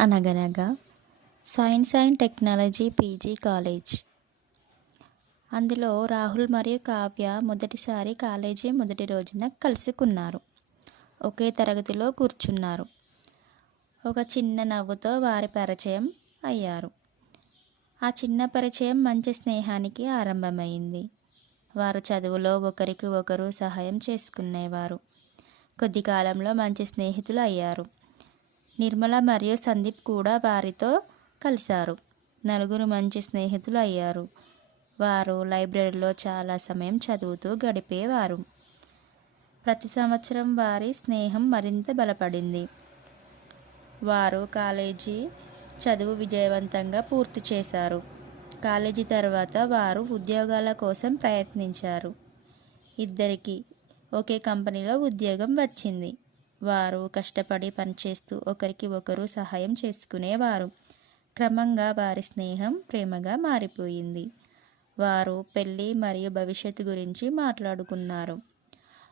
అనగనగా science and technology PG college. అందులో రాహుల్ మరియు కావ్య మొదటిసారి కాలేజీ మొదటి రోజున కలుసుకున్నారు. ఒకే తరగతిలో కూర్చున్నారు. ఒక చిన్న నవ్వుతో వారి పరిచయం అయ్యారు. ఆ చిన్న పరిచయం మంచి స్నేహానికి ఆరంభమైంది. వారు చదువులో ఒకరికి ఒకరు సహాయం చేసుకునేవారు. కొద్ది కాలంలో మంచి స్నేహితులు అయ్యారు. నిర్మల మరియు సందీప్ కూడా వారితో కలిశారు. నలుగురు మంచి స్నేహితులు అయ్యారు. వారు లైబ్రరీలో చాలా సమయం చదువుతూ గడిపేవారు. ప్రతి సంవత్సరం వారి స్నేహం మరింత బలపడింది. వారు కాలేజీ చదువు విజయవంతంగా పూర్తి చేశారు. కాలేజీ తర్వాత వారు ఉద్యోగాల కోసం ప్రయత్నించారు. ఇద్దరికీ ఒకే కంపెనీలో ఉద్యోగం వచ్చింది. వారు కష్టపడి పనిచేస్తూ ఒకరికి ఒకరు సహాయం చేసుకునేవారు. క్రమంగా వారి స్నేహం ప్రేమగా మారిపోయింది. వారు పెళ్లి మరియు భవిష్యత్తు గురించి మాట్లాడుకున్నారు.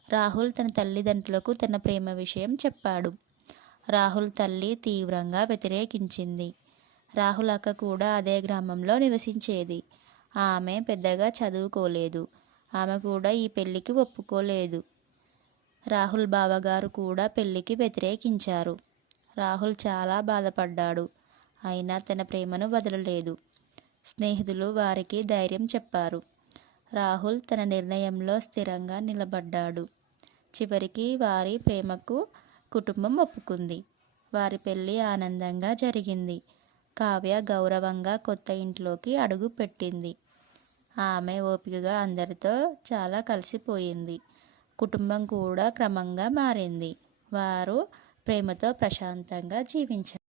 రాహుల్ తన తల్లిదండ్రులకు తన ప్రేమ విషయం చెప్పాడు. రాహుల్ తల్లి తీవ్రంగా వ్యతిరేకించింది. రాహుల్ అక్క కూడా అదే గ్రామంలో నివసించేది. ఆమె పెద్దగా చదువుకోలేదు. ఆమె కూడా ఈ పెళ్లికి ఒప్పుకోలేదు. రాహుల్ బావగారు కూడా పెళ్లికి వ్యతిరేకించారు. రాహుల్ చాలా బాధపడ్డాడు. అయినా తన ప్రేమను వదలలేదు. స్నేహితులు వారికి ధైర్యం చెప్పారు. రాహుల్ తన నిర్ణయంలో స్థిరంగా నిలబడ్డాడు. చివరికి వారి ప్రేమకు కుటుంబం ఒప్పుకుంది. వారి పెళ్లి ఆనందంగా జరిగింది. కావ్య గౌరవంగా కొత్త ఇంట్లోకి అడుగు పెట్టింది. ఆమె ఓపికగా అందరితో చాలా కలిసిపోయింది. కుటుంబం కూడా క్రమంగా మారింది. వారు ప్రేమతో ప్రశాంతంగా జీవించారు.